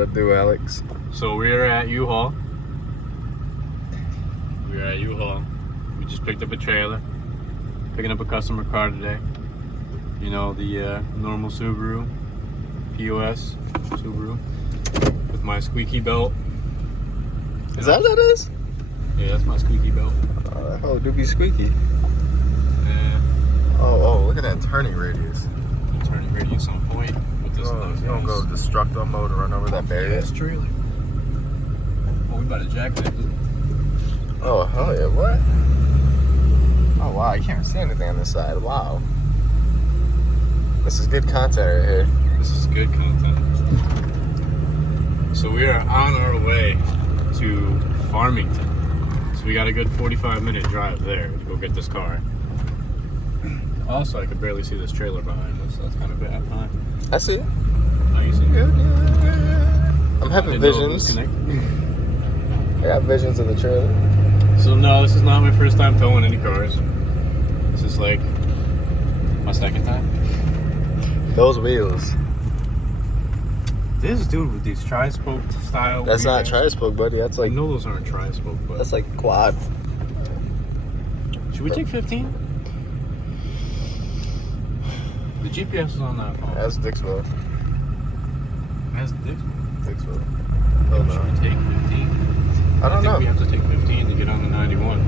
to do, Alex? So we're at U-Haul. We just picked up a trailer. Picking up a customer car today. You know, the normal Subaru. POS Subaru. With my squeaky belt. Is that what that is? Yeah, that's my squeaky belt. Oh, do be squeaky. Yeah. Oh, look at that turning radius. Turning radius on point. With this You don't go destructo mode and run over that barrier. It's trailer. Oh, we about to jack that. Oh, hell yeah, what? Oh, wow, you can't see anything on this side. Wow. This is good content right here. This is good content. So we are on our way to Farmington. So we got a good 45-minute drive there to go get this car. Also, I could barely see this trailer behind us, so that's kind of bad. Huh? I see it. Oh, you see it? Yeah. I'm having visions. I got visions of the trailer. So no, this is not my first time towing any cars. This is like my second time. Those wheels. This dude with these tri-spoke style. That's not tri-spoke, buddy. That's like. I know those aren't tri-spoke, but that's like quad. Should we take 15? The GPS is on that phone. That's Dixville. That's Dixville. Dixville. Oh, no. Should we take 15? I don't know. We have to take 15 to get on the 91.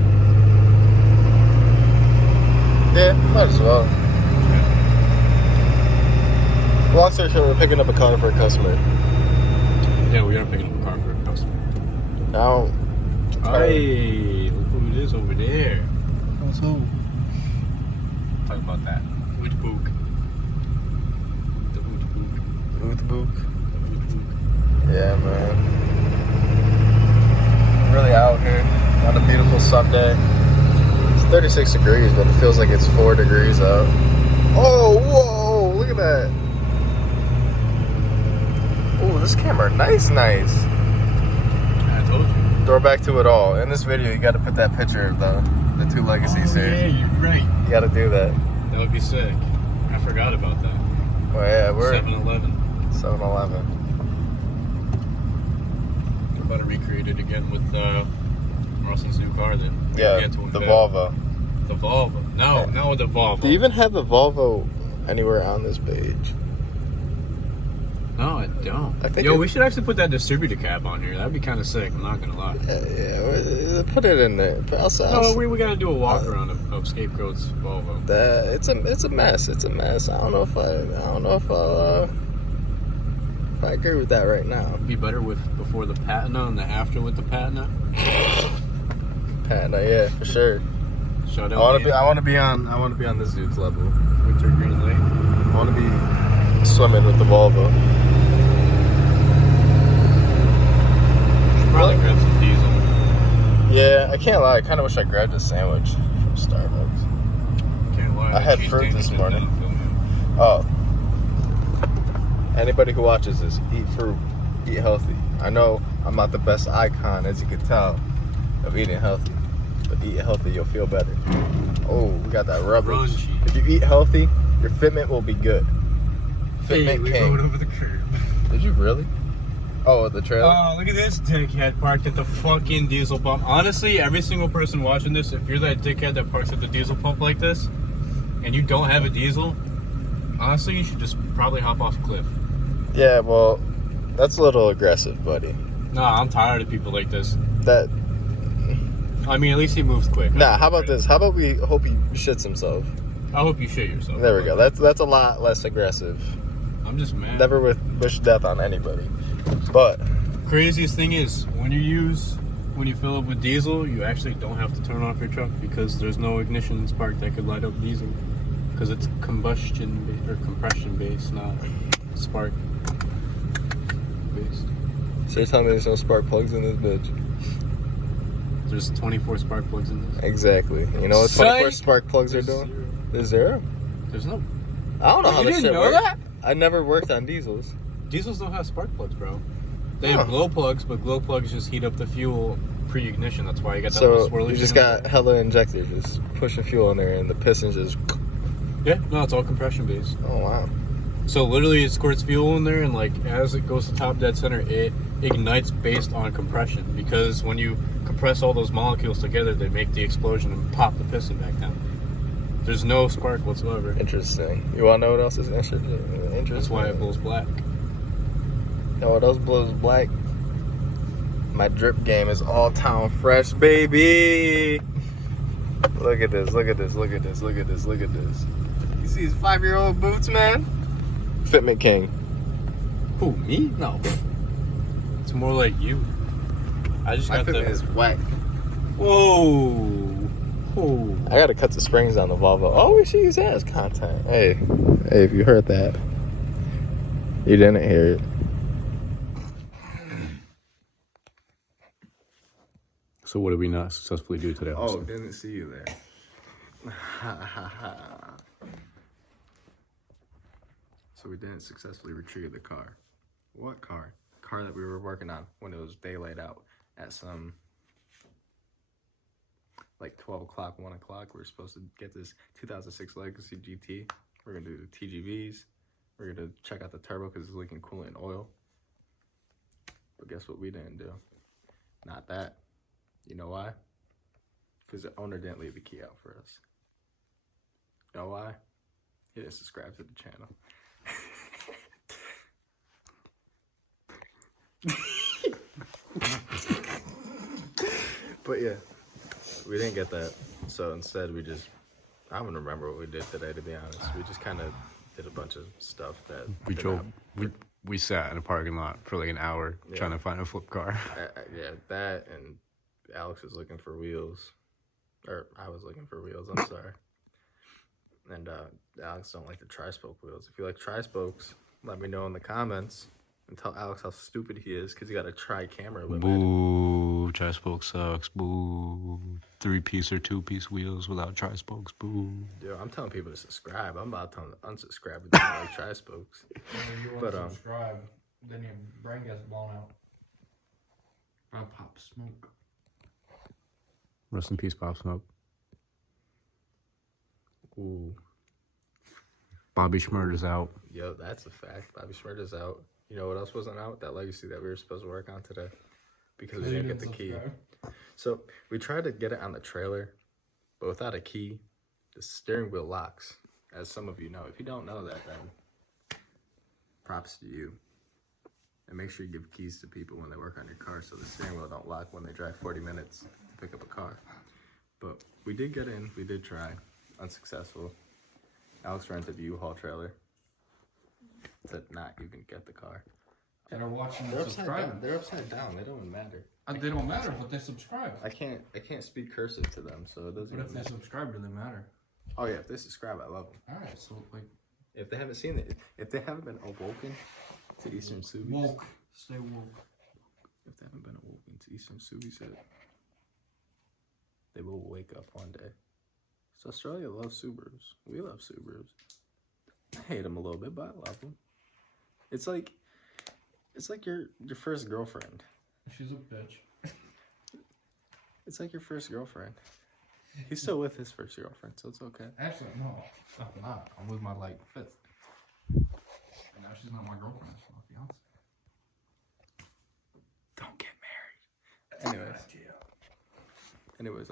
Yeah, might as well. Long story short, we're picking up a car for a customer. Yeah, we are picking up a car for a customer. Now, hey, look who it is over there. Who's who? Talk about that. Which book? The book. Boot book. Yeah, man. Really out here on a beautiful Sunday. It's 36 degrees, but it feels like it's 4 degrees out. Oh, whoa! Look at that. Oh, this camera, nice. I told you. Door back to it all. In this video, you got to put that picture of the two legacies here. Yeah, you're right. You got to do that. That would be sick. I forgot about that. Well, yeah, we're 7-Eleven. 7-Eleven. We're about to recreate it again with Russell's new car. Then Yeah, the Volvo. The Volvo. No, not with the Volvo. Do you even have the Volvo anywhere on this page? No, I don't. Yo, we should actually put that distributor cab on here. That'd be kind of sick. I'm not gonna lie. Yeah, put it in there. No, we gotta do a walk around of Scapegoat's Volvo. It's a mess. It's a mess. I don't know if I agree with that right now. Be better with before the patina and the after with the patina. Patina, yeah, for sure. Shout out. I want to be on this dude's level. Winter Green Lake. I want to be swimming with the Volvo. Probably grab some diesel. Yeah, I can't lie. I kind of wish I grabbed a sandwich from Starbucks. Can't lie. I had fruit this morning. Oh. Anybody who watches this, eat fruit, eat healthy. I know I'm not the best icon, as you can tell, of eating healthy. But eat healthy, you'll feel better. Oh, we got that rubber. Crunchy. If you eat healthy, your fitment will be good. Fitment we king. rode over the curb. Did you really? Oh, the trailer? Oh, look at this dickhead parked at the fucking diesel pump. Honestly, every single person watching this, if you're that dickhead that parks at the diesel pump like this, and you don't have a diesel, honestly, you should just probably hop off a cliff. Yeah, well, that's a little aggressive, buddy. Nah, I'm tired of people like this. That. I mean, at least he moves quick. Nah, how about this? How about we hope he shits himself? I hope you shit yourself. There we go. That's a lot less aggressive. I'm just mad. Never wish death on anybody. But craziest thing is when you fill up with diesel, you actually don't have to turn off your truck because there's no ignition spark that could light up diesel because it's compression based, not spark based. So you're telling me there's no spark plugs in this bitch? There's 24 spark plugs in this. Exactly. You know what 24 spark plugs are doing? There's zero. There's no. I don't know how this shit works. That? I never worked on diesels. Diesels don't have spark plugs, bro. They have glow plugs, but glow plugs just heat up the fuel pre-ignition. That's why you got that little swirly. You just got hella injectors, just pushing fuel in there, and the pistons just. Yeah, no, it's all compression based. Oh wow. So literally, it squirts fuel in there, and like as it goes to top dead center, it ignites based on compression. Because when you compress all those molecules together, they make the explosion and pop the piston back down. There's no spark whatsoever. Interesting. You want to know what else is interesting? That's why it blows black. You know what else blows black? My drip game is all town fresh, baby. Look at this, look at this, look at this, look at this, look at this. You see these 5-year-old boots, man? Fitment King. Who, me? No. It's more like you. I just My got Fitment is whack. Whoa. Whoa. I gotta cut the springs on the Volvo. Oh, we should use that as content. Hey, if you heard that, you didn't hear it. So what did we not successfully do today? Oh, didn't see you there. So we didn't successfully retrieve the car. What car? Car that we were working on when it was daylight out at some like 12 o'clock, 1 o'clock. We were supposed to get this 2006 Legacy GT. We're gonna do the TGVs. We're gonna check out the turbo because it's leaking coolant and oil. But guess what we didn't do? Not that. You know why? Because the owner didn't leave the key out for us. You know why? He didn't subscribe to the channel. But yeah, we didn't get that. So instead I don't remember what we did today, to be honest. We just kind of did a bunch of stuff that We drove. We sat in a parking lot for like an hour trying to find a flip car. Yeah, that, and Alex was looking for wheels. Or I was looking for wheels, I'm sorry. And Alex don't like the tri-spoke wheels. If you like tri-spokes, let me know in the comments and tell Alex how stupid he is because he got a tri-camera limit. Boo. Tri-spoke sucks. Boo. 3-piece or 2-piece wheels without tri-spokes. Boo. Yo, I'm telling people to subscribe. I'm about to tell them to unsubscribe if they don't like tri-spokes. When you But, unsubscribe, then your brain gets blown out. I pop smoke. Rest in peace, Pop Smoke. Ooh. Bobby Schmurder's out. Yo, that's a fact. Bobby Schmurder's out. You know what else wasn't out? That Legacy that we were supposed to work on today. Because we didn't get the key. So we tried to get it on the trailer, but without a key, the steering wheel locks, as some of you know. If you don't know that, then props to you. And make sure you give keys to people when they work on your car so the steering wheel don't lock when they drive 40 minutes to pick up a car. But we did get in, we did try, unsuccessful. Alex rented the U-Haul trailer to not even get the car. That are watching They're and upside subscribing. down. They're upside down. They don't even matter. They don't matter, but they subscribe. I can't speak cursive to them, so it doesn't But even if they matter. subscribe, do they matter? Oh yeah, if they subscribe, I love them. Alright, so like, If they haven't seen it, if they haven't been awoken to Eastern Subies, woke. Stay woke. if they haven't been awoken to Eastern Subies yet, they will wake up one day. So Australia loves Subarus. We love Subarus. I hate them a little bit, but I love them. It's like your first girlfriend. She's a bitch. It's like your first girlfriend. He's still with his first girlfriend, so it's okay. Actually, no, I'm not. I'm with my like fifth. And now she's not my girlfriend. She's my fiance. Don't get married. Anyways,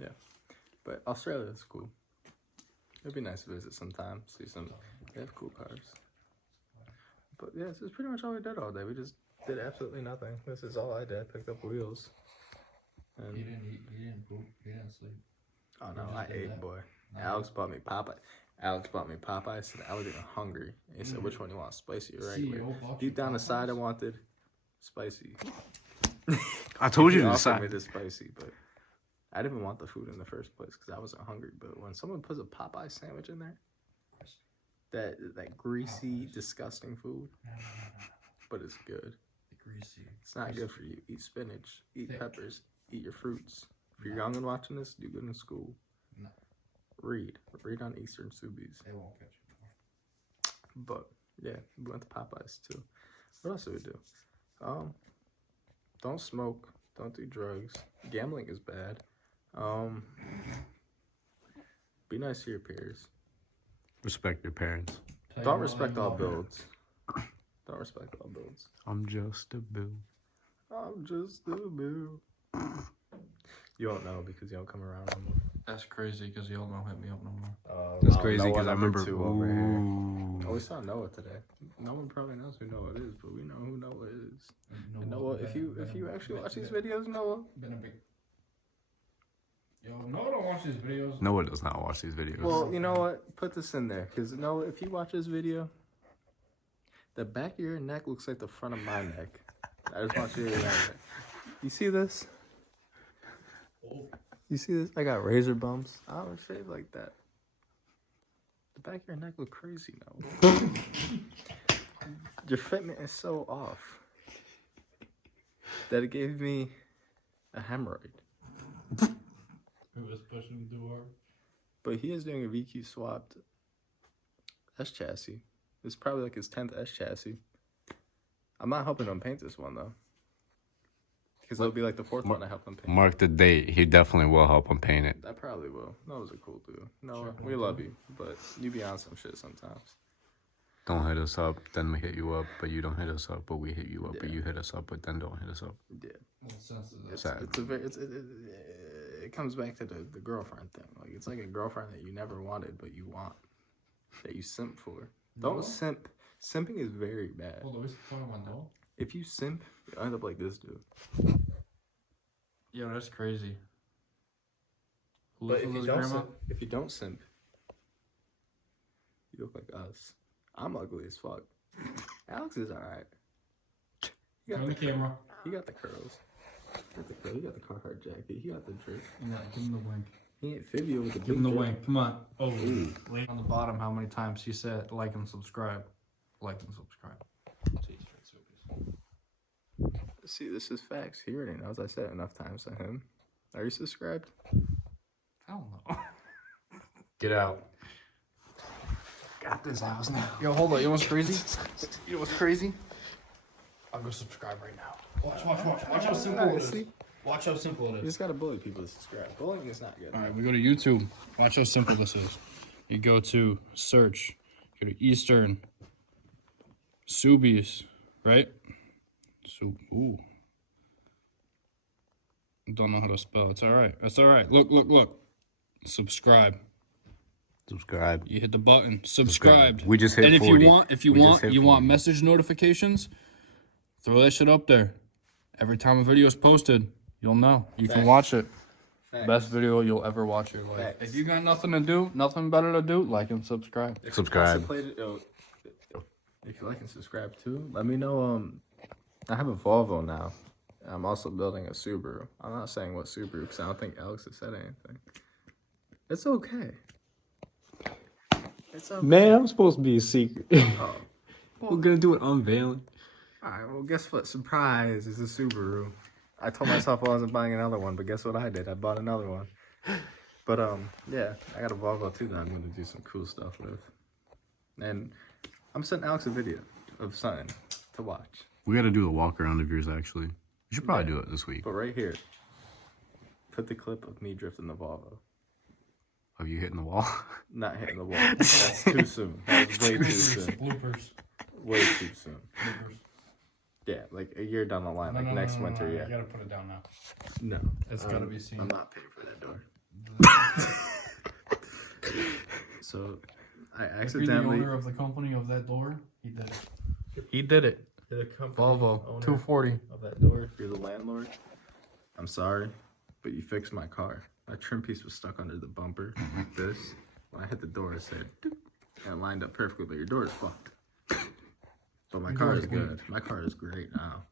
yeah. But Australia is cool. It'd be nice to visit sometime. See some. They have cool cars. But yeah, this is pretty much all we did all day. We just did absolutely nothing. This is all I did. Picked up wheels. And He didn't eat. He didn't poop. He didn't sleep. oh no, just I did ate, that. boy. No. Alex bought me Popeye. Said I was getting hungry. He said, "Which one you want, spicy or regular?" CEO bought you Deep down Popeyes? inside, I wanted spicy. I told you He to offered me decide. the spicy, but I didn't even want the food in the first place because I wasn't hungry. But when someone puts a Popeye sandwich in there, that greasy, Popeyes. disgusting food, No. but it's good. Greasy. It's not good for you. Eat spinach, eat Thick. peppers, eat your fruits. If you're No. young and watching this, do good in school. No. Read on Eastern Subies. They won't catch you. But yeah, we went to Popeyes too. What else did we do? Don't smoke. Don't do drugs. Gambling is bad. Be nice to your peers. Respect your parents. Don't respect all builds. Don't respect all builds. I'm just a bill. I'm just a bill. You don't know because you don't come around no more. That's crazy because y'all don't hit me up no more. That's crazy because I remember. Over here. Oh, we saw Noah today. No one probably knows who Noah is, but we know who Noah is. And Noah, if you actually watch these videos, Noah. Been a big. Yo, Noah don't watch these videos. Noah does not watch these videos. Well, you know what? Put this in there, because Noah, if you watch this video, the back of your neck looks like the front of my neck. I just want you to remember. You see this? You see this? I got razor bumps. I don't shave like that. The back of your neck look crazy now. Your fitment is so off that it gave me a hemorrhoid. Who was pushing the door? But he is doing a VQ swapped S chassis. It's probably like his 10th S chassis. I'm not helping him paint this one though. Because it'll be like the 4th one I help him paint. Mark the date. He definitely will help him paint it. I probably will. Noah's a cool dude. Noah, we love you, but you be on some shit sometimes. Don't hit us up, then we hit you up, but you don't hit us up, but we hit you up, but you hit us up, but then don't hit us up. Yeah. What sense is that? Sad. It comes back to the girlfriend thing. Like it's like a girlfriend that you never wanted, but you want. That you simp for. Don't simp. Simping is very bad. Hold on, we're talking about Noah? If you simp, you end up like this dude. Yo, that's crazy. But if you don't simp, you look like us. I'm ugly as fuck. Alex is alright. Turn the camera. He got the curls. He got the Carhartt jacket. He got the drip. Yeah, give him the wink. He ain't Fibio with the Give him the drip. wink. Come on. Oh, on the bottom, how many times he said like and subscribe? Like and subscribe. See, this is facts. He already knows. I said it enough times to him. Are you subscribed? I don't know. Get out. Got this house now. Yo, hold on. You know what's crazy? You know what's crazy? I'll go subscribe right now. Watch how simple it is. Watch how simple it You is. just gotta bully people to subscribe. Bullying is not good. All right, we go to YouTube. Watch how simple this is. You go to search. Go to Eastern. Subies, right? Ooh. Don't know how to spell. It's all right. It's all right. Look. Subscribe. Subscribe. You hit the button. Subscribed. We just hit and 40. if you want message notifications, throw that shit up there. Every time a video is posted, you'll know. You can watch it. Facts. Best video you'll ever watch your life. Facts. If you got nothing to do, nothing better to do, like and subscribe. Subscribe. If you like and subscribe too, let me know. I have a Volvo now. I'm also building a Subaru. I'm not saying what Subaru because I don't think Alex has said anything. It's okay. It's okay. Man, I'm supposed to be a secret. Oh. We're gonna do an unveiling. Alright, well, guess what? Surprise, it's a Subaru. I told myself I wasn't buying another one, but guess what I did? I bought another one. But, yeah, I got a Volvo too that I'm going to do some cool stuff with. And I'm sending Alex a video of something to watch. We gotta do the walk around of yours, actually. We should probably do it this week. But right here, put the clip of me drifting the Volvo. Of you hitting the wall? Not hitting the wall. That's too soon. That was way too soon. Bloopers. Way too soon. Bloopers. Yeah, like a year down the line, next winter, yeah. You gotta put it down now. No. It's gotta be seen. I'm not paying for that door. So, I If you're accidentally... the owner of the company of that door, he did it. He did it. You're the company Volvo, owner 240. of that door. You're the landlord. I'm sorry, but you fixed my car. My trim piece was stuck under the bumper like this. When I hit the door, it said, doop, and it lined up perfectly, but your door is fucked. But my car is good. My car is great now.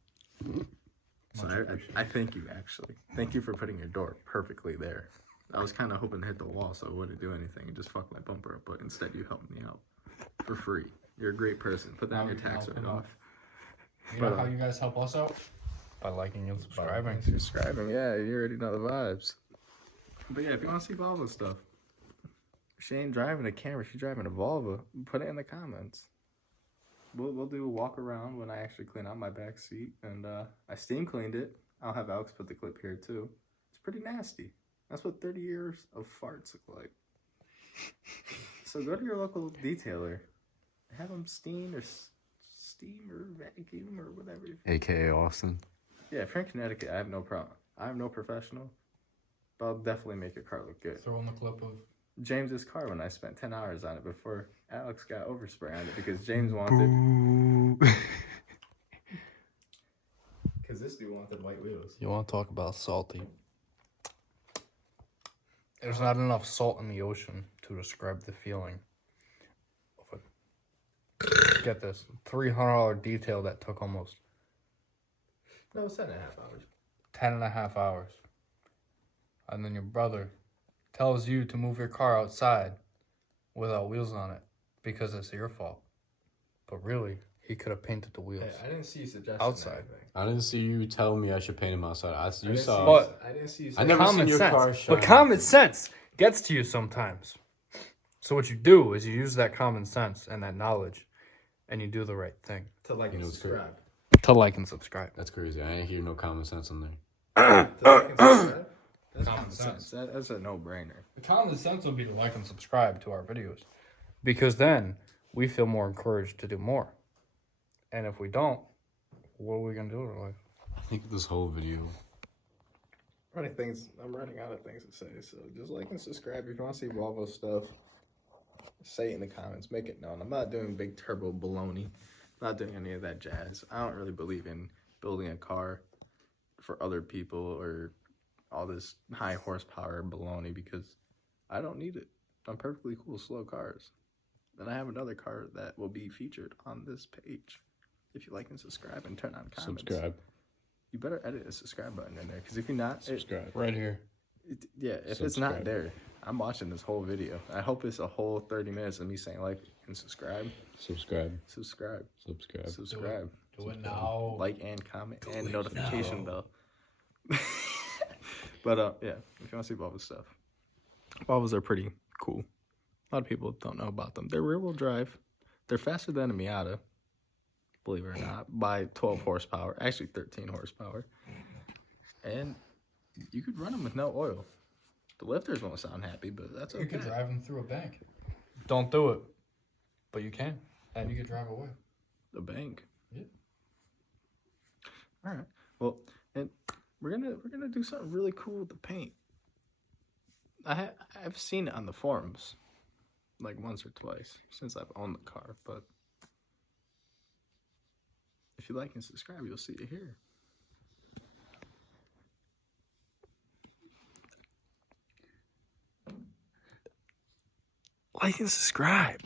So I thank you, actually. Thank you for putting your door perfectly there. I was kind of hoping to hit the wall so it wouldn't do anything and just fuck my bumper up, but instead you helped me out for free. You're a great person. Put that on your tax write-off. You know how you guys help us out? By liking and subscribing. Subscribing, yeah, you already know the vibes. But yeah, if you want to see Volvo stuff, she ain't driving a Camry, she's driving a Volvo. Put it in the comments. We'll do a walk around when I actually clean out my back seat, and I steam cleaned it. I'll have Alex put the clip here too. It's pretty nasty. That's what 30 years of farts look like. So go to your local detailer have them steam or vacuum or whatever. AKA Austin. Yeah, if you're in Connecticut, I have no problem. I'm no professional, but I'll definitely make your car look good. Throw in the clip of James's car when I spent 10 hours on it before Alex got overspray on it because James wanted. Because this dude wanted white wheels. You want to talk about salty? There's not enough salt in the ocean to describe the feeling of a, get this, $300 detail that took almost No, it's 10.5 hours. 10.5 hours. And then your brother tells you to move your car outside without wheels on it because it's your fault. But really, he could have painted the wheels. Hey, I didn't see you suggesting outside. anything. I didn't see you tell me I should paint him outside. I didn't see you. I never Common seen your sense. car shine. But common sense gets to you sometimes. So what you do is you use that common sense and that knowledge, and you do the right thing. To like and know, subscribe. To like and subscribe. That's crazy. I didn't hear no common sense on there. To like and subscribe. That's Common sense. That's a no-brainer. The common sense would be to like and subscribe to our videos, because then we feel more encouraged to do more. And if we don't, what are we gonna do in our life? I think this whole video. I'm running out of things to say. So just like and subscribe if you want to see Volvo stuff. Say it in the comments. Make it known. I'm not doing big turbo baloney. I'm not doing any of that jazz. I don't really believe in building a car for other people or all this high horsepower baloney because I don't need it. I'm perfectly cool with slow cars. Then I have another car that will be featured on this page. If you like and subscribe and turn on comments. Subscribe. You better edit a subscribe button in there because if you're not, Subscribe. Right here. if it's not there, I'm watching this whole video. I hope it's a whole 30 minutes of me saying like and subscribe. Subscribe. Subscribe. Subscribe. Subscribe. Do it now. Like and comment and notification bell. But yeah, if you want to see Volvo stuff. Volvos are pretty cool. A lot of people don't know about them. They're rear-wheel drive. They're faster than a Miata, believe it or not, by 12 horsepower. Actually, 13 horsepower. And you could run them with no oil. The lifters won't sound happy, but that's okay. You could drive them through a bank. Don't do it, but you can, and you can drive away. The bank. Yeah. All right. Well, and we're gonna do something really cool with the paint. I've seen it on the forums, like once or twice since I've owned the car. But if you like and subscribe, you'll see it here. Like and subscribe.